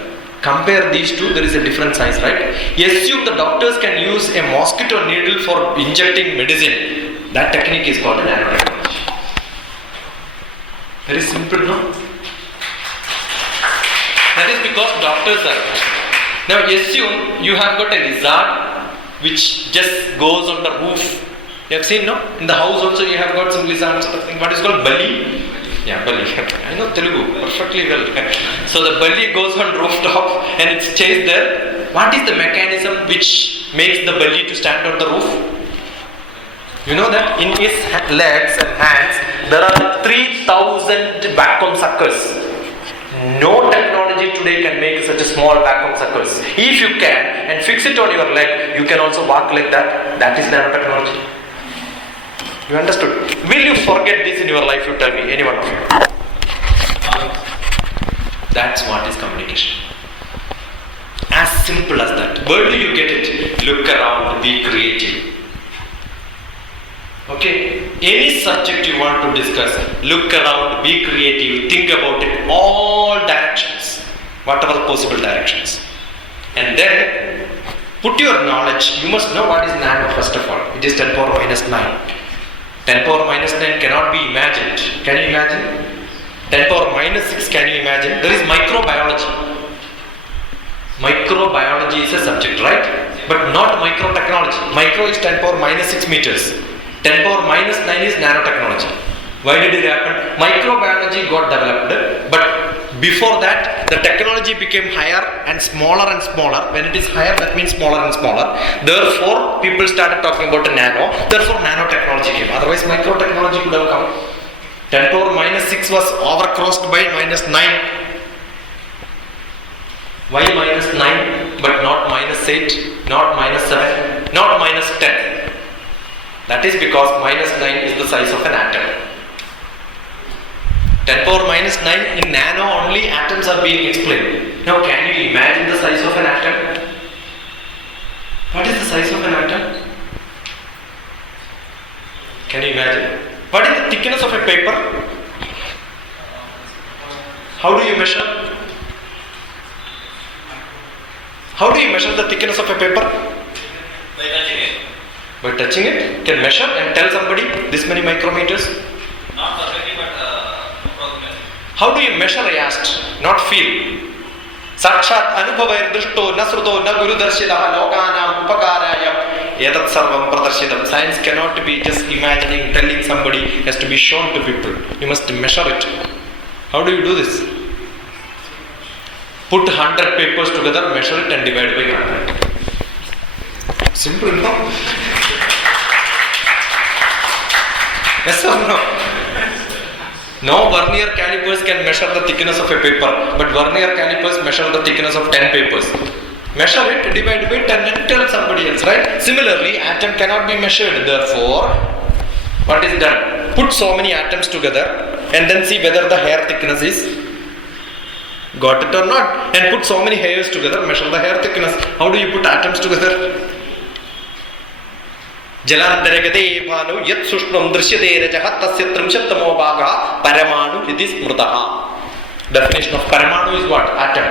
Compare these two, there is a different science, right? Assume the doctors can use a mosquito needle for injecting medicine. That technique is called nanotechnology. Very simple, no? That is because doctors are there. Now assume you have got a lizard which just goes on the roof. You have seen, no? In the house also you have got some lizard sort of thing. What is called bully? Yeah, bully. I know Telugu perfectly well. So the bully goes on rooftop and it's chased there. What is the mechanism which makes the bully to stand on the roof? You know that in his legs and hands there are 3,000 vacuum suckers. No technology today can make such a small vacuum suckers. If you can and fix it on your leg, you can also walk like that. That is nanotechnology. You understood? Will you forget this in your life? You tell me, any one of you. That's what is communication. As simple as that. Where do you get it? Look around, be creative. Okay, any subject you want to discuss, look around, be creative, think about it, all directions, whatever possible directions. And then, put your knowledge, you must know what is nano first of all. It is 10 power minus 9. 10 power minus 9 cannot be imagined. Can you imagine? 10 power minus 6, can you imagine? There is microbiology. Microbiology is a subject, right? But not microtechnology. Micro is 10 power minus 6 meters. 10 power minus 9 is nanotechnology. Why did it happen? Microbiology got developed, but before that, the technology became higher and smaller and smaller. When it is higher, that means smaller and smaller. Therefore, people started talking about nano. Therefore, nanotechnology came. Otherwise, microtechnology could have come. 10 power minus 6 was overcrossed by minus 9. Why minus 9, but not minus 8, not minus 7, not minus 10? That is because minus 9 is the size of an atom. 10 power minus 9, in nano only atoms are being explained. Now can you imagine the size of an atom? What is the size of an atom? Can you imagine? What is the thickness of a paper? How do you measure? How do you measure the thickness of a paper? By touching it. By touching it, can measure and tell somebody this many micrometers. Not perfectly, but approximately. How do you measure? I asked, not feel. Sakshat anubhavair drishto nasruto na gurudarshitaha lokanam upakaraya edat sarvam pradarshidam. Science cannot be just imagining, telling somebody. It has to be shown to people. You must measure it. How do you do this? Put 100 papers together, measure it and divide by 100. Simple, no? Yes or no? No vernier calipers can measure the thickness of a paper, but vernier calipers measure the thickness of 10 papers. Measure it, divide by 10 and tell somebody else, right? Similarly, atom cannot be measured. Therefore, what is done? Put so many atoms together and then see whether the hair thickness is got it or not. And put so many hairs together, measure the hair thickness. How do you put atoms together? Jalandhare gade bhanu yat sushnam drishyate rajaha tasya trimshattamo bhaga paramanu iti smrutaha. Definition of paramanu is what? Atom.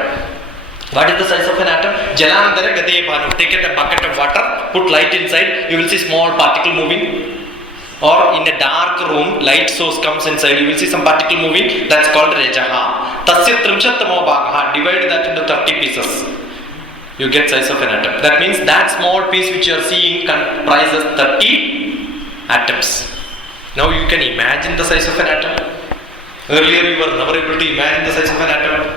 What is the size of an atom? Jalandhare gade bhanu. Take a bucket of water, put light inside, you will see small particle moving. Or in a dark room, light source comes inside, you will see some particle moving. That's called rajaha. Tasya trimshattamo bhaga. Divide that into 30 pieces. You get size of an atom. That means that small piece which you are seeing comprises 30 atoms. Now you can imagine the size of an atom. Earlier you were never able to imagine the size of an atom.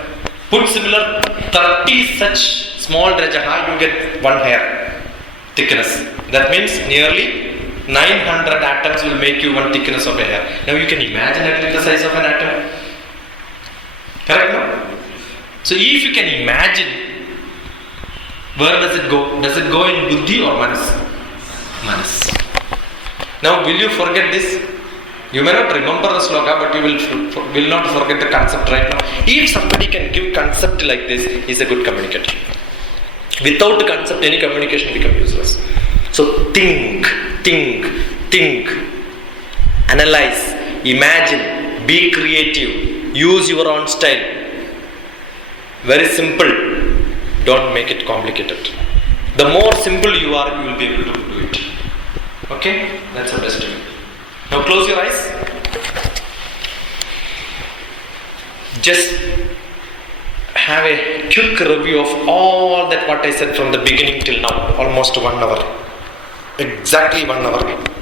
Put similar 30 such small rajaha, you get one hair thickness. That means nearly 900 atoms will make you one thickness of a hair. Now you can imagine actually the size of an atom. Correct, no? So if you can imagine, where does it go? Does it go in buddhi or manas? Manas. Now will you forget this? You may not remember the sloka, but you will not forget the concept right now. If somebody can give concept like this, he is a good communicator. Without the concept, any communication becomes useless. So think, analyze, imagine, be creative, use your own style. Very simple. Don't make it complicated. The more simple you are, you will be able to do it. Okay? That's the best way. Now close your eyes. Just have a quick review of all that what I said from the beginning till now. Almost 1 hour. Exactly 1 hour.